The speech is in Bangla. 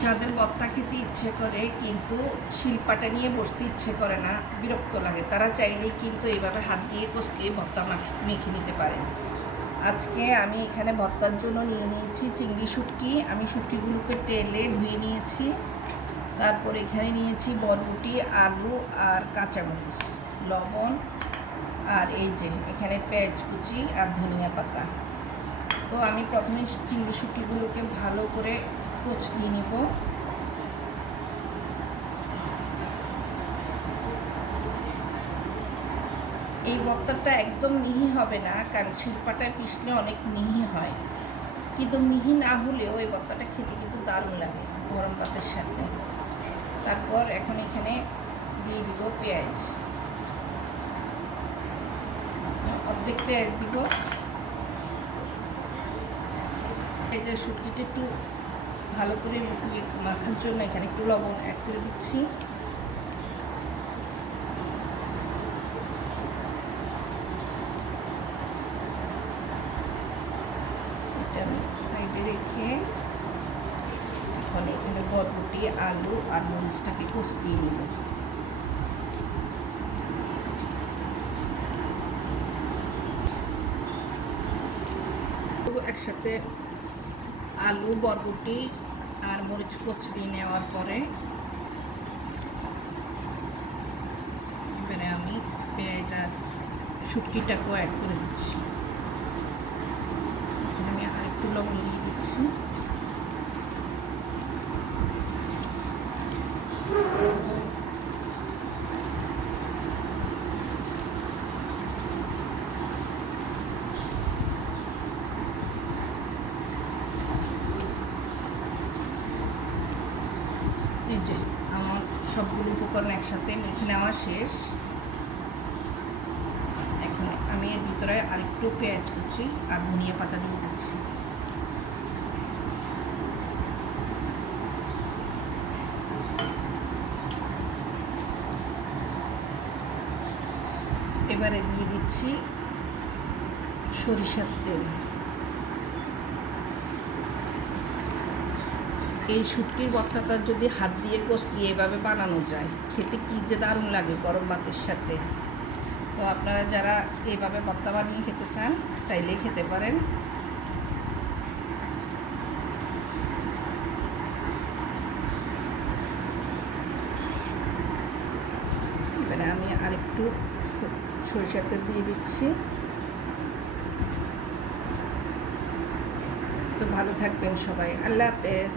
যাদের ভর্তা খেতে ইচ্ছে করে কিন্তু শিলপাটা নিয়ে বসতে ইচ্ছে করে না, বিরক্ত লাগে, তারা চাইলেই কিন্তু এইভাবে হাত দিয়ে কষলিয়ে ভর্তা মেখে নিতে পারেন। আজকে আমি এখানে ভর্তার জন্য নিয়ে নিয়েছি চিংড়ি শুটকি। আমি শুটকিগুলোকে তেলে ধুয়ে নিয়েছি। তারপর এখানে নিয়েছি বরবটি, আলু আর কাঁচামরিচ, লবণ, আর এই যে এখানে পেঁয়াজ কুচি আর ধনিয়া পাতা। তো আমি প্রথমে চিংড়ি শুটকিগুলোকে ভালো করে কচলিয়ে নিব। এই ভর্তাটা একদম মিহি হবে না, কারণ শিলপাটায় পিষলে অনেক মিহি হয়, কিন্তু মিহি না হলেও এই ভর্তাটা খেতে কিন্তু দারুণ লাগে গরম ভাতের সাথে। তারপর এখন এখানে দিয়ে দিব পেঁয়াজ, অর্ধেক পেঁয়াজ দিব। পেঁয়াজের শুটকিটা একটু ভালো করে মাখার জন্য এখানে একটু লবণ অ্যাড করে দিচ্ছি। এটা আমি সাইডে রেখে এখন এখানে বরবটি, আলু আর মরিচটাকে কষিয়ে নিব। একসাথে আলু, বরবটি আর মরিচ কচড়ি নেওয়ার পরে এবারে আমি পেঁয়াজ আর শুটকিটাকেও অ্যাড করে দিচ্ছি। আমি আর একটু লবণ দিয়ে দিচ্ছি। এই যে আমার সবগুলো উপকরণ একসাথে মেখে নেওয়া শেষ। এখন আমি এর ভিতরে আরেকটু পেঁয়াজ কুচি আর ধনিয়া পাতা দিয়ে দিচ্ছি। এবারে দিয়ে দিচ্ছি সরিষার তেল। এই শুটকির ভর্তাটা যদি হাত দিয়ে কষলিয়ে এভাবে বানানো যায়, খেতে কী যে দারুণ লাগে গরম ভাতের সাথে। তো আপনারা যারা এইভাবে ভর্তা বানিয়ে খেতে চান চাইলেই খেতে পারেন। এবারে আমি আরেকটু সরিষার তেল দিয়ে দিচ্ছি। তো ভালো থাকবেন সবাই, আল্লাহ হাফেজ।